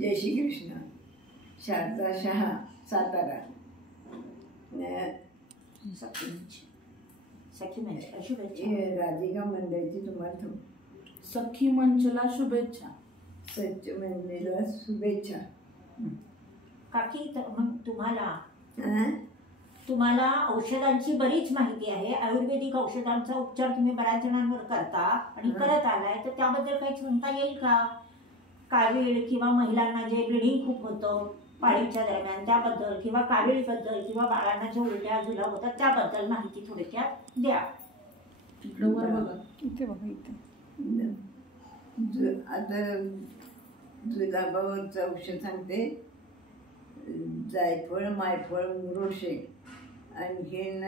जय श्री कृष्ण. शारदा शहा, सातारा. सखी मंचला शुभेच्छा. राधिका मंडळची तुम्हाला सखी मंचला शुभेच्छा. सच्च मंडळीला शुभेच्छा. काकी मग तुम्हाला औषधांची बरीच माहिती आहे. आयुर्वेदिक औषधांचा उपचार तुम्ही बऱ्याच जणांवर करता आणि करत आलाय, तर त्याबद्दल काही सांगता येईल का? कावीळ किंवा महिलांना जे ब्लिडिंग खूप होतं पाळीच्या दरम्यान त्याबद्दल, किंवा कावीळबद्दल, किंवा बाळांना ज्या उलट्या जुलाब होतात त्याबद्दल माहिती थोडक्यात द्या. इथे बघा, इथे आता जुलाबावरचं औषध सांगते. जायफळ, मायफळ, मुरोशे, आणखीन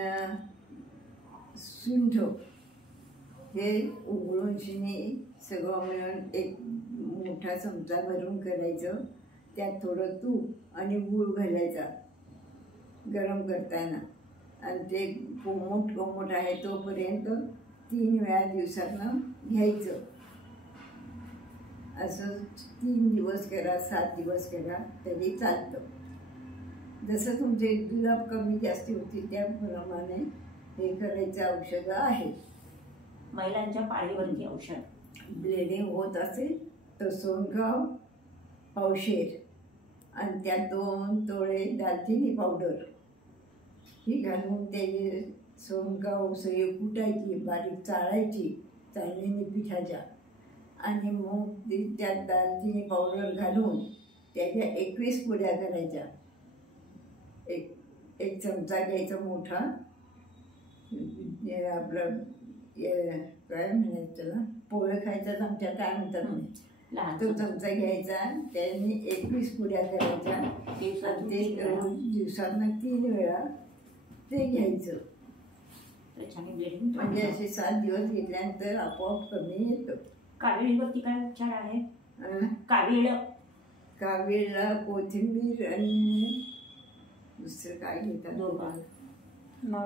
सुंठ हे उघडून शिनी सगळं मिळून एक मोठा चमचा भरून करायचं. त्यात थोडं तूप आणि गूळ घालायचा गरम करताना, आणि ते कोमट आहे तोपर्यंत 3 वेळा दिवसातनं घ्यायचं. असं 3 दिवस करा, 7 दिवस करा तरी चालतं. जसं तुमचे जुलाब कमी जास्ती होतील त्याप्रमाणे हे करायचं औषधं आहेत. महिलांच्या पाळीवरची औषध. ब्लिडिंग होत असेल तर सोनगाव पावशेर आणि त्यात 2 तोळे दालचिनी पावडर ही घालून ते सोनगाव सगळी कुटायची, बारीक चाळायची चाळणीने पिठाच्या, आणि मग त्यात दालचिनी पावडर घालून त्याच्या 21 पुड्या करायच्या. एक चमचा घ्यायचा मोठा, आपलं काय म्हणायचं त्याला, पोळं खायचा चमचा काय म्हणतात नाही, तो चमचा घ्यायचा. त्याने 21 पुड्या करायच्या आणि ते दिवसातनं 3 वेळा ते घ्यायचं. म्हणजे असे 7 दिवस घेतल्यानंतर आपोआप कमी येतं. कावीळीवरती काय उपचार आहे? कावीळला कोथिंबीर आणि दुसरं काय घेतात,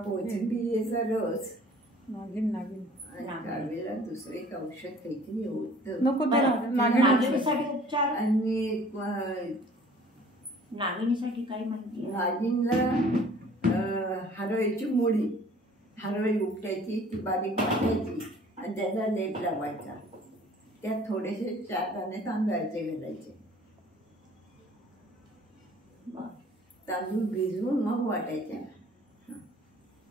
कोथिंबीरचा रस, नागिन कावीळला दुसरं एक औषध काहीतरी होतं. नागिनीसाठी उपचार. आणि नागिनीसाठी काय माहिती? नागिनला हरळीची मुळी, हरळी उपटायची, ती बारीक वाटायची आणि त्याचा लेप लावायचा. त्यात थोडेसे 4 दाणे तांदळाचे घालायचे. तांदूळ भिजवून मग वाटायचे.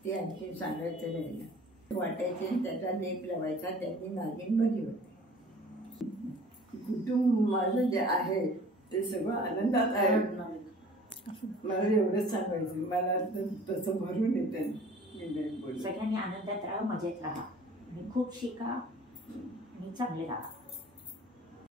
ते आणखी सांगायचं राहिलं. वाटायचे आणि त्याचा लेप लावायचा, त्याची नागिन बरी होते. कुटुंब माझं जे आहे ते सगळं आनंदात आहे. मला एवढंच सांगायचं, मला तसं भरून येतं. सगळ्यांनी आनंदात राहा, मजेत राहा आणि खूप शिका आणि चांगले राहा.